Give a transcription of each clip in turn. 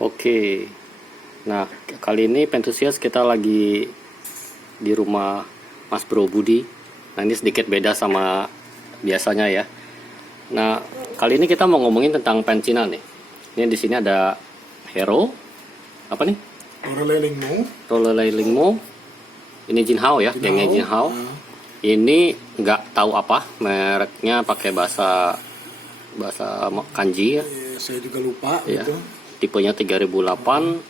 Oke. Nah, kali ini Pentusias kita lagi di rumah Mas Bro Budi. Nah, ini sedikit beda sama biasanya ya. Nah, kali ini kita mau ngomongin tentang pen Cina nih. Ini di sini ada Hero. Apa nih? Rolelei Lingmo. Ini Jinhao ya, gengnya Jinhao. Ini nggak tahu apa mereknya, pakai bahasa kanji ya. Saya juga lupa Ya. gitu. Tipenya 3008.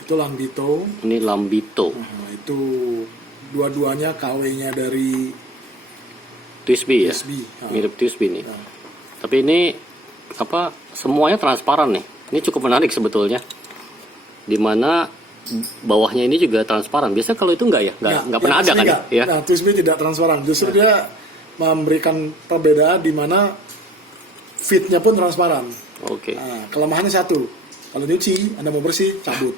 Itu Lambito. Ini Lambito. Nah, itu dua-duanya KW-nya dari Twisby ya. Twisby. Mirip Twisby nih. Nah. Tapi ini apa, semuanya transparan nih. Ini cukup menarik sebetulnya. Dimana bawahnya ini juga transparan. Biasanya kalau itu enggak ya? Enggak pernah ada kan ya? Nah, Twisby tidak transparan. Justru dia memberikan perbedaan di mana fitnya pun transparan. Oke. Nah, kelemahannya satu. Kalau nyuci, Anda mau bersih, cabut.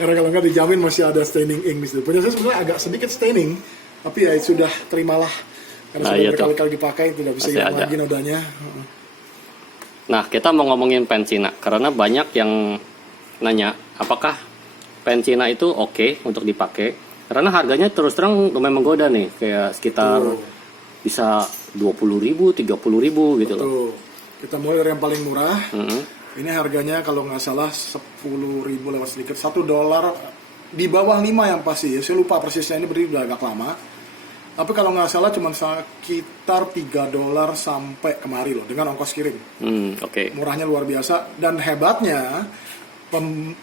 Karena kalau nggak dijamin masih ada staining ink di situ. Punya saya sebenarnya agak sedikit staining, tapi ya sudah terimalah. Karena Nah, sudah iya berkali-kali dipakai, tidak bisa Masih hilang ada. lagi nodanya. Nah, kita mau ngomongin pen Cina karena banyak yang nanya apakah pen Cina itu oke untuk dipakai, karena harganya terus terang lumayan menggoda nih, kayak sekitar bisa 20.000, 30.000 gitu loh. Tuh, kita mulai dari yang paling murah. Mhm. Ini harganya kalau nggak salah 10.000 lewat sedikit, $1 di bawah 5 yang pasti ya. Saya lupa persisnya, ini berarti udah agak lama. Tapi kalau nggak salah cuma sekitar $3 sampai kemari loh, dengan ongkos kirim. Oke. Murahnya luar biasa, dan hebatnya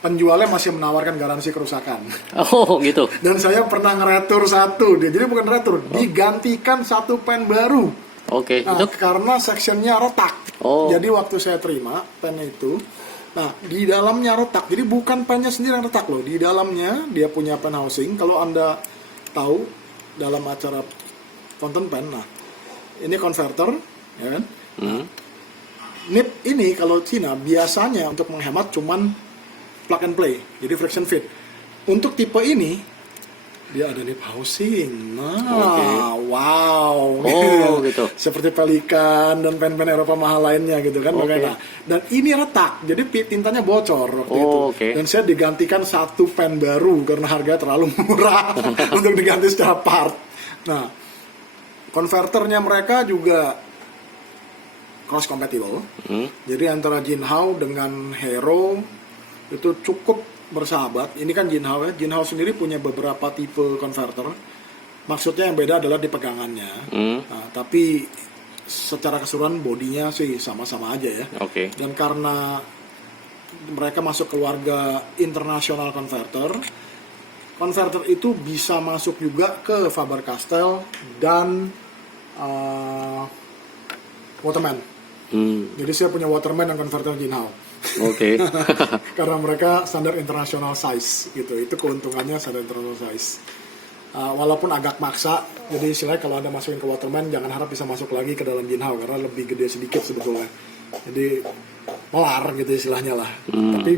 penjualnya masih menawarkan garansi kerusakan. Oh, gitu. Dan saya pernah ngeretur satu, jadi bukan retur, digantikan satu pen baru. Oke, Nah, itu karena sectionnya retak. Oh. Jadi waktu saya terima pennya itu, nah di dalamnya retak. Jadi bukan pennya sendiri yang retak loh. Di dalamnya dia punya pen housing. Kalau Anda tahu dalam acara fountain pen, nah ini converter, ya kan? Nip ini kalau Cina biasanya untuk menghemat cuman plug and play, jadi friction fit. Untuk tipe ini dia ada nip housing. Nah, wow. Oh, gitu. Seperti Pelikan dan pen-pen Eropa mahal lainnya gitu kan. Makanya. Dan ini retak, jadi tintanya bocor waktu itu. Oke. Dan saya digantikan satu pen baru karena harganya terlalu murah untuk diganti secara part. Nah, konverternya mereka juga cross compatible. Jadi antara Jinhao dengan Hero itu cukup bersahabat. Ini kan Jinhao ya. Jinhao sendiri punya beberapa tipe konverter. Maksudnya yang beda adalah di pegangannya. Nah, tapi secara keseluruhan bodinya sih sama-sama aja ya. Oke. Dan karena mereka masuk keluarga internasional konverter, konverter itu bisa masuk juga ke Faber-Castell dan Waterman. Jadi saya punya Waterman dan konverter Jinhao. Oke. Karena mereka standar internasional size gitu. Itu keuntungannya standar international size. Walaupun agak maksa, jadi istilahnya kalau Anda masukin ke Waterman jangan harap bisa masuk lagi ke dalam Jinhao karena lebih gede sedikit sebetulnya. Jadi melar gitu istilahnya lah. Tapi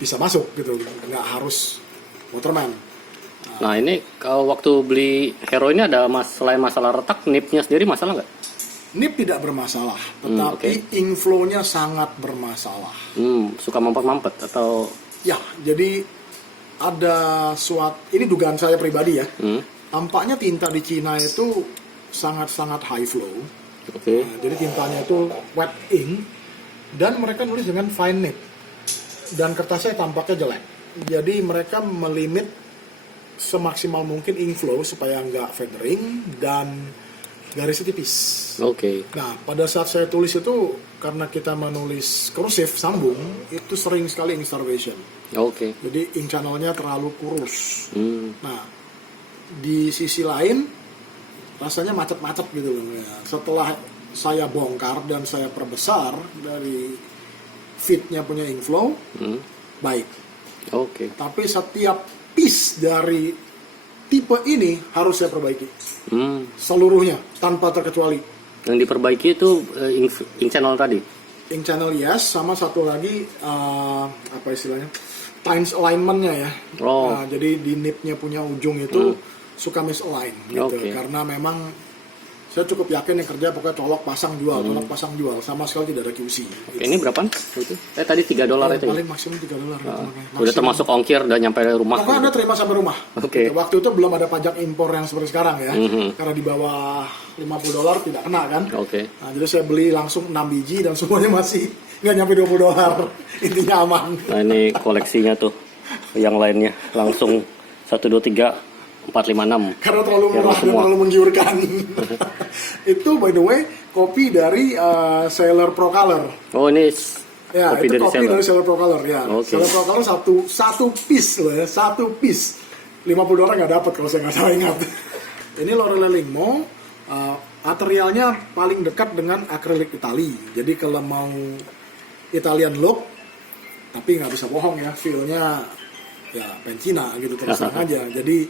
bisa masuk gitu, nggak harus Waterman. Nah, ini kalau waktu beli Hero ini ada selain masalah retak, nipnya sendiri masalah nggak? Nip tidak bermasalah, tetapi inflow-nya sangat bermasalah. Suka mampet-mampet atau? Ya, jadi ada ini dugaan saya pribadi ya. Tampaknya tinta di Cina itu sangat-sangat high flow. Oke. Nah, jadi tintanya itu wet ink dan mereka nulis dengan fine nib. Dan kertasnya tampaknya jelek. Jadi mereka melimit semaksimal mungkin inflow supaya nggak feathering dan garisnya tipis. Oke. Nah, pada saat saya tulis itu, karena kita menulis kursif sambung, itu sering sekali ink starvation. Oke. Jadi ink channelnya terlalu kurus. Nah, di sisi lain rasanya macet-macet gitu loh. Ya. Setelah saya bongkar dan saya perbesar dari fitnya punya ink flow, baik. Oke. Tapi setiap piece dari tipe ini harus saya perbaiki. Seluruhnya tanpa terkecuali. Yang diperbaiki itu ink channel tadi. Ink channel yes, sama satu lagi apa istilahnya, times alignment-nya ya. Nah, jadi di nipnya punya ujung itu suka misalign gitu. Karena memang saya cukup yakin yang kerja pokoknya colok pasang jual, sama sekali tidak ada QC. Oke, ini berapa itu? Tadi $3 itu ya? Paling maksimum $3 gitu. Udah termasuk ongkir dan nyampe rumah. Pokoknya Anda terima sampai rumah. Oke. Gitu. Waktu itu belum ada pajak impor yang seperti sekarang ya. Karena di bawah $50 tidak kena kan. Oke. Nah, jadi saya beli langsung 6 biji dan semuanya masih nggak nyampe $20. Intinya aman. Nah, ini koleksinya tuh. Yang lainnya langsung 1, 2, 3, 4, 5, 6. Karena terlalu Ya, murah dan semua. terlalu menggiurkan. Itu by the way kopi dari Sailor Pro Color. Oh, ini Ya, kopi itu dari kopi Sailor. dari Sailor Pro Color ya. Oke. Sailor Pro Color satu piece loh ya, satu piece. $50 nggak dapat kalau saya nggak salah ingat. Ini Lorelei Lingmo, materialnya paling dekat dengan akrilik Itali. Jadi kalau mau Italian look, tapi nggak bisa bohong ya, feel-nya ya pen Cina gitu terus terang aja. Jadi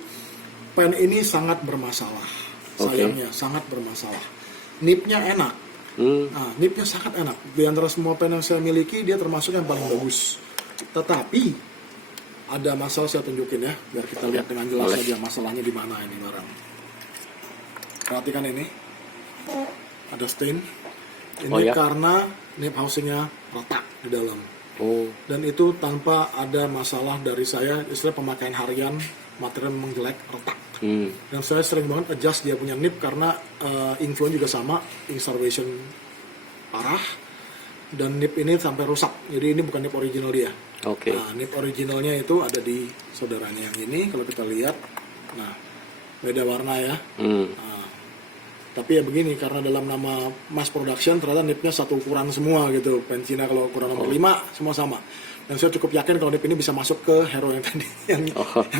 pen ini sangat bermasalah. Sayangnya sangat bermasalah. Nipnya enak. Nah, nipnya sangat enak. Di antara semua pen yang saya miliki, dia termasuk yang paling bagus. Tetapi ada masalah, saya tunjukin ya, biar kita lihat dengan jelas Boleh. saja masalahnya di mana ini barang. Perhatikan ini, ada stain. Ini Oh, ya? karena nip housingnya retak di dalam. Oh, Dan itu tanpa ada masalah dari saya, istilah pemakaian harian, material memang jelek, retak. Dan saya sering banget adjust dia punya nip karena inflow juga sama, ink starvation parah, dan nip ini sampai rusak. Jadi ini bukan nip original dia. oke. Nah, nip originalnya itu ada di saudaranya yang ini. Kalau kita lihat, nah beda warna ya. Nah, tapi ya begini, karena dalam nama mass production ternyata nipnya satu ukuran semua gitu. Pen Cina kalau ukuran nomor 5 semua sama. Dan saya cukup yakin kalau nip ini bisa masuk ke Hero yang tadi yang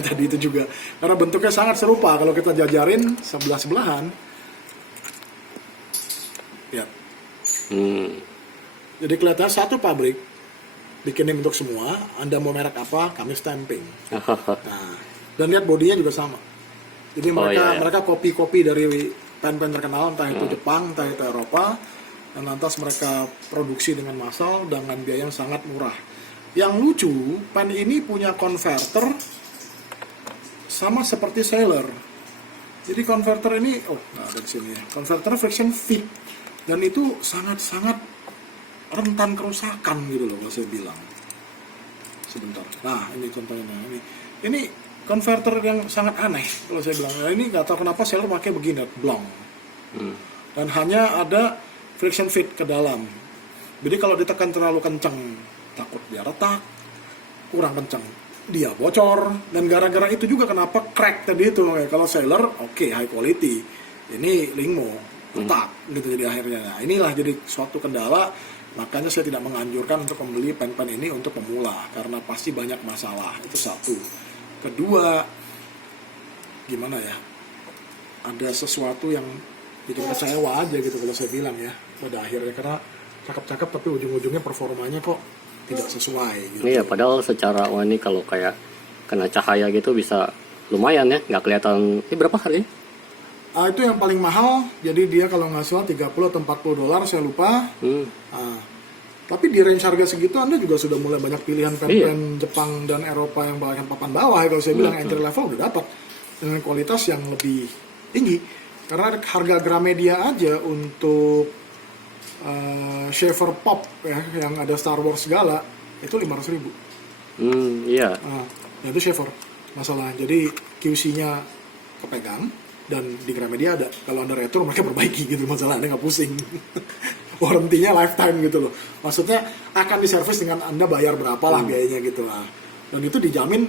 tadi itu juga. Karena bentuknya sangat serupa kalau kita jajarin sebelah-sebelahan. Ya. Jadi kelihatannya satu pabrik bikin nip untuk semua. Anda mau merek apa, kami stamping. Nah, dan lihat bodinya juga sama. Jadi mereka kopi-kopi dari pen-pen terkenal, entah itu Jepang, entah itu Eropa, dan lantas mereka produksi dengan massal dengan biaya yang sangat murah. Yang lucu, pen ini punya converter sama seperti Sailor. Jadi converter ini, nggak ada di sini ya. Converter friction fit, dan itu sangat-sangat rentan kerusakan gitu loh kalau saya bilang. Sebentar. Nah, ini contohnya ini converter yang sangat aneh kalau saya bilang. Nah, ini nggak tahu kenapa Sailor pakai begini, blong. Dan hanya ada friction fit ke dalam. Jadi kalau ditekan terlalu kencang, takut dia retak. Kurang kencang, dia bocor. Dan gara-gara itu juga kenapa crack tadi itu. Kalau Sailor, oke, high quality. Ini Lingmo, retak gitu jadi akhirnya. Nah, inilah jadi suatu kendala. Makanya saya tidak menganjurkan untuk membeli pen-pen ini untuk pemula, karena pasti banyak masalah. Itu satu. Kedua, gimana ya, ada sesuatu yang bikin kecewa aja gitu kalau saya bilang ya pada akhirnya, karena cakep-cakep tapi ujung-ujungnya performanya kok tidak sesuai gitu. Iya, padahal secara ini kalau kayak kena cahaya gitu bisa lumayan ya, nggak kelihatan. Ini berapa harganya? Itu yang paling mahal, jadi dia kalau nggak salah $30 atau $40, saya lupa. Tapi di range harga segitu Anda juga sudah mulai banyak pilihan pen-pen Jepang dan Eropa yang bahkan papan bawah ya, kalau saya bilang entry level udah dapat dengan kualitas yang lebih tinggi. Karena harga Gramedia aja untuk Shaver Pop ya, yang ada Star Wars segala, itu 500.000. Iya. Itu Shaver masalah. Jadi QC-nya kepegang dan di Gramedia ada. Kalau Anda retro mereka perbaiki gitu, masalah Anda nggak pusing. Warrantinya lifetime gitu loh. Maksudnya akan diservis dengan Anda bayar berapa lah biayanya gitu lah. Dan itu dijamin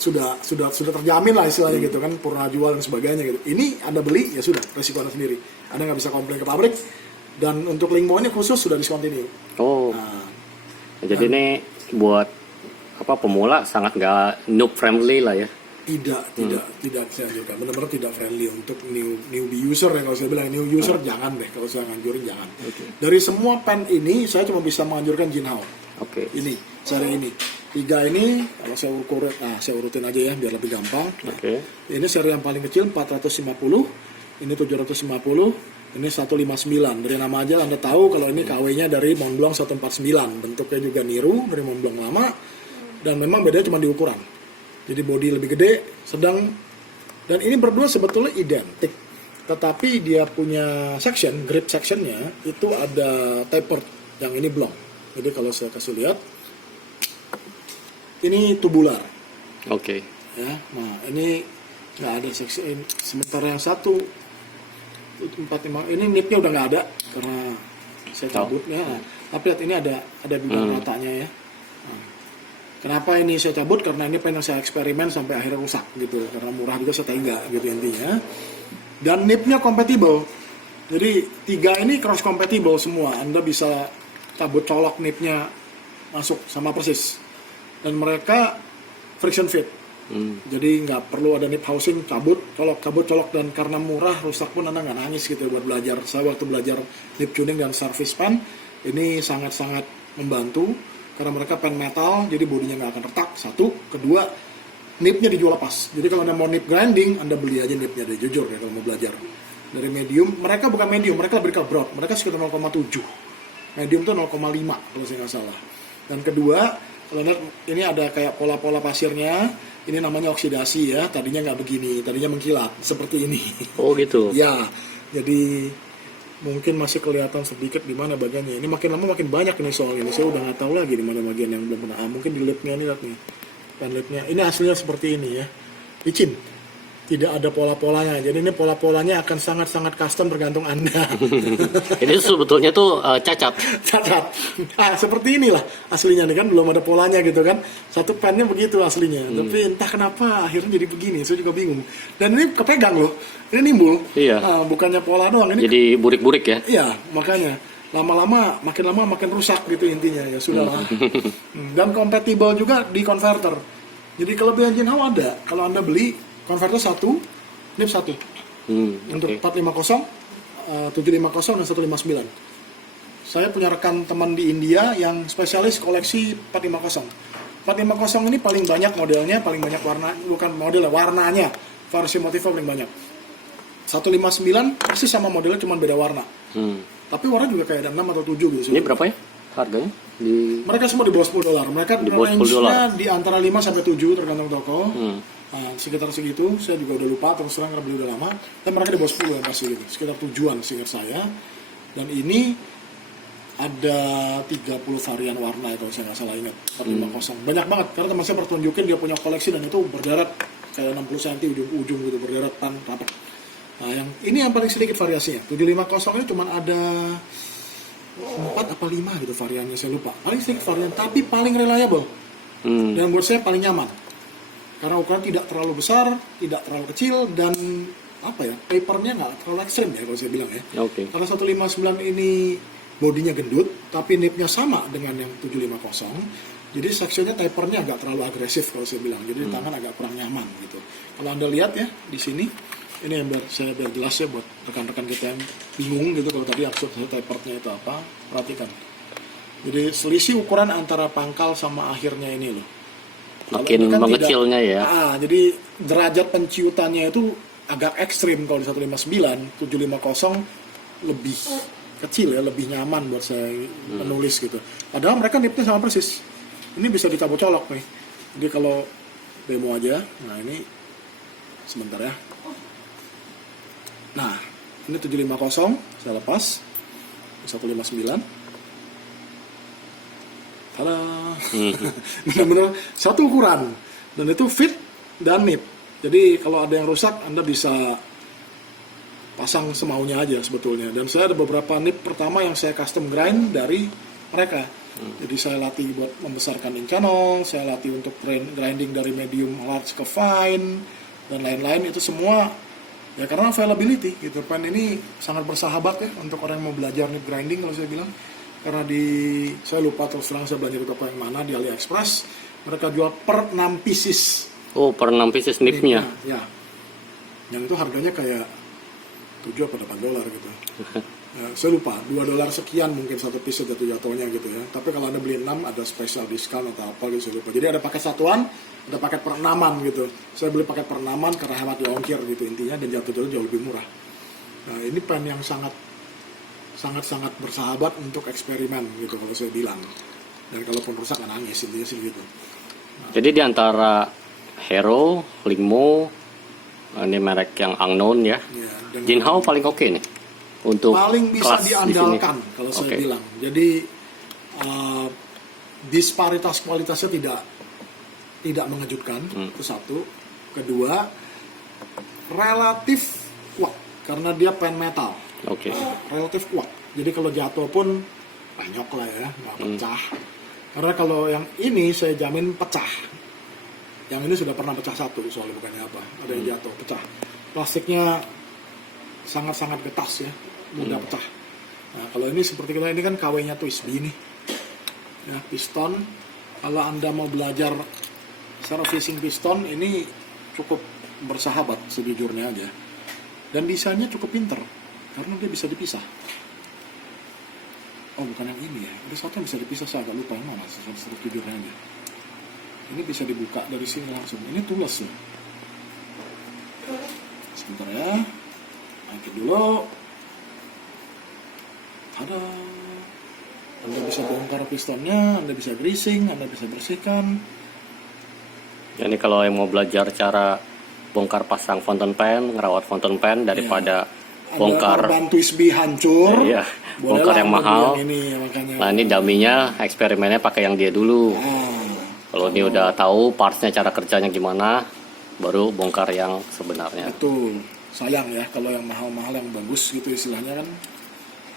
sudah terjamin lah istilahnya gitu kan, purna jual dan sebagainya gitu. Ini Anda beli ya sudah, resiko Anda sendiri. Anda nggak bisa komplain ke pabrik. Dan untuk Lingmo ini khusus sudah discontinue. Oh. Jadi ini buat pemula sangat nggak noob friendly lah ya. Tidak saya anjurkan. Benar-benar tidak friendly untuk newbie user ya, kalau saya bilang new user jangan deh, kalau saya nganjurin jangan. Dari semua pen ini saya cuma bisa menganjurkan Jinhao. Ini seri ini 3 ini kalau saya urutin aja ya biar lebih gampang. Ini seri yang paling kecil 450, ini 750, ini 159. Dari nama aja Anda tahu kalau ini KW-nya dari Montblanc 149. Bentuknya juga niru dari Montblanc lama, dan memang bedanya cuma di ukuran. Jadi body lebih gede, sedang, dan ini berdua sebetulnya identik. tetapi dia punya section, grip sectionnya itu ada tapered, yang ini belum. Jadi kalau saya kasih lihat, ini tubular. Oke. Ya, nah ini nggak ada section. Sementara yang satu 45 ini nipnya udah nggak ada karena saya cabut ya. Tapi lihat ini ada bidang ratanya ya. Nah, kenapa ini saya cabut? Karena ini pengen saya eksperimen sampai akhirnya rusak gitu. Karena murah juga saya tega gitu intinya. Dan nipnya compatible. Jadi 3 ini cross compatible semua. Anda bisa cabut colok nipnya masuk sama persis. Dan mereka friction fit. Jadi nggak perlu ada nip housing, cabut colok, dan karena murah rusak pun Anda nggak nangis gitu buat belajar. Saya waktu belajar nip tuning dan service pen ini sangat-sangat membantu karena mereka pen metal, jadi bodinya nggak akan retak. Satu, kedua nipnya dijual lepas. Jadi kalau Anda mau nip grinding, Anda beli aja nipnya deh, jujur ya kalau mau belajar. Dari medium, mereka bukan medium, mereka lebih ke broad, mereka sekitar 0,7. Medium tuh 0,5 kalau saya nggak salah. Dan kedua, kalau lihat ini ada kayak pola-pola pasirnya, ini namanya oksidasi ya. Tadinya nggak begini, tadinya mengkilat seperti ini. Oh gitu. Ya, jadi mungkin masih kelihatan sedikit di mana bagiannya. Ini makin lama makin banyak nih soal ini. Saya udah nggak tahu lagi di mana bagian yang belum pernah. Mungkin di lipnya ini lihat nih, pen lipnya. Ini hasilnya seperti ini ya, licin. Tidak ada pola-polanya. Jadi ini pola-polanya akan sangat-sangat custom tergantung Anda. Ini sebetulnya tuh cacat. Cacat. Seperti inilah aslinya nih kan, belum ada polanya gitu kan. Satu pennya begitu aslinya. Tapi entah kenapa akhirnya jadi begini. Saya juga bingung. Dan ini kepegang loh. Ini nimbul. Iya. Bukannya pola doang. Ini Jadi burik-burik ya. iya, makanya lama-lama makin rusak gitu intinya. Ya sudahlah. Dan compatible juga di converter. Jadi kelebihan Jinhao ada. Kalau Anda beli converter 1, nip 1 untuk 450, 750 dan 159. Saya punya rekan teman di India yang spesialis koleksi 450. 450 ini paling banyak modelnya, paling banyak warna, bukan model, warnanya, versi motifnya paling banyak. 159 persis sama modelnya, cuma beda warna. Tapi warna juga kayak ada 6 atau 7 gitu. Ini berapa ya harganya? Mereka semua di bawah $10. Mereka di bawah range-nya di antara 5 sampai 7 tergantung toko. Hmm. Sekitar segitu, saya juga udah lupa terus terang karena beli udah lama. Dan mereka di bawah 10 yang pasti gitu. Sekitar 7-an seingat saya. Dan ini ada 30 varian warna itu saya nggak salah ingat. 450. Banyak banget karena teman saya pertunjukin dia punya koleksi dan itu berderet kayak 60 cm ujung-ujung gitu, berderet rapat. Nah, yang paling sedikit variasinya. 750 ini cuma ada 4 apa 5 gitu variannya, saya lupa. Paling sedikit varian tapi paling reliable. Dan buat saya paling nyaman. Karena ukuran tidak terlalu besar, tidak terlalu kecil, dan apa ya, papernya nggak terlalu ekstrim ya kalau saya bilang ya. Oke. Karena 159 ini bodinya gendut, tapi nipnya sama dengan yang 750. Jadi sectionnya tapernya agak terlalu agresif kalau saya bilang. Jadi di tangan agak kurang nyaman gitu. Kalau Anda lihat ya di sini, ini yang biar jelas ya buat rekan-rekan kita yang bingung gitu kalau tadi maksud saya tapernya itu apa, perhatikan. Jadi selisih ukuran antara pangkal sama akhirnya ini loh. Makin kan mengecilnya ya. Jadi derajat penciutannya itu agak ekstrim kalau di 159, 750 lebih kecil ya, lebih nyaman buat saya menulis gitu. Padahal mereka nipnya sama persis. Ini bisa dicabut colok nih. Jadi kalau demo aja, nah ini sebentar ya. Nah, ini 750 saya lepas. 159. Tada. Benar-benar satu ukuran dan itu fit dan nip. Jadi kalau ada yang rusak Anda bisa pasang semaunya aja sebetulnya. Dan saya ada beberapa nip pertama yang saya custom grind dari mereka. Jadi saya latih buat membesarkan in channel, saya latih untuk grinding dari medium large ke fine dan lain-lain, itu semua ya karena availability gitu. Pen ini sangat bersahabat ya untuk orang yang mau belajar nip grinding kalau saya bilang. Karena saya lupa terus terang saya belanja di toko yang mana, di AliExpress mereka jual per 6 pieces. Oh, per 6 pieces nipnya. Ya. Yang itu harganya kayak 7 apa $8 gitu. Ya, saya lupa, $2 sekian mungkin satu piece jatuhnya gitu ya. Tapi kalau Anda beli 6 ada special discount atau apa gitu, saya lupa. Jadi ada paket satuan, ada paket per 6-an gitu. Saya beli paket per 6-an karena hemat di ongkir gitu intinya, dan jatuh jauh lebih murah. Nah, ini pen yang sangat bersahabat untuk eksperimen gitu kalau saya bilang. Dan kalaupun rusak nggak nangis, intinya sih gitu. Jadi di antara Hero, Lingmo, Ini merek yang unknown ya. Ya, dengan Jinhao paling oke nih untuk paling bisa kelas di sini. diandalkan kalau saya Oke. bilang. Jadi disparitas kualitasnya tidak mengejutkan. Itu satu. Kedua, relatif kuat karena dia pen metal. Oke. Relatif kuat. Jadi kalau jatuh pun banyok lah ya, nggak pecah. Karena kalau yang ini saya jamin pecah. Yang ini sudah pernah pecah satu, soalnya bukannya apa. Ada yang jatuh, pecah. Plastiknya sangat-sangat getas ya, mudah pecah. Nah, kalau ini seperti kita ini kan KW-nya Twisby nih. Ya, piston. Kalau Anda mau belajar servicing piston, ini cukup bersahabat sejujurnya aja. Dan desainnya cukup pinter, karena dia bisa dipisah. Oh, bukan yang ini ya. Ada satu yang bisa dipisah, saya agak lupa yang mana. Sejujurnya aja. Ini bisa dibuka dari sini langsung. Ini tules ya. Sebentar ya. Angkat dulu. Ada. Anda bisa bongkar pistonnya, Anda bisa greasing, Anda bisa bersihkan. Ini kalau yang mau belajar cara bongkar pasang fountain pen, ngerawat fountain pen daripada bongkar Ban Twisby hancur. Iya, bongkar yang mahal. Ini, makanya. Nah, ini dummy-nya eksperimennya pakai yang dia dulu. Kalau ini udah tahu partsnya cara kerjanya gimana, baru bongkar yang sebenarnya. Betul. Sayang ya kalau yang mahal-mahal yang bagus gitu istilahnya kan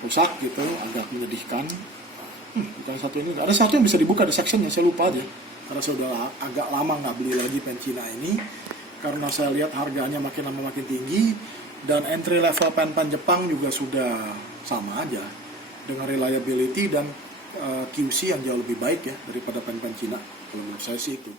rusak gitu, agak menyedihkan. Bukan satu ini. Ada satu yang bisa dibuka di sectionnya, saya lupa aja. Karena saya udah agak lama nggak beli lagi pen Cina ini. Karena saya lihat harganya makin lama makin tinggi. Dan entry level pen-pen Jepang juga sudah sama aja. Dengan reliability dan QC yang jauh lebih baik ya daripada pen-pen Cina. Kalau menurut saya sih itu.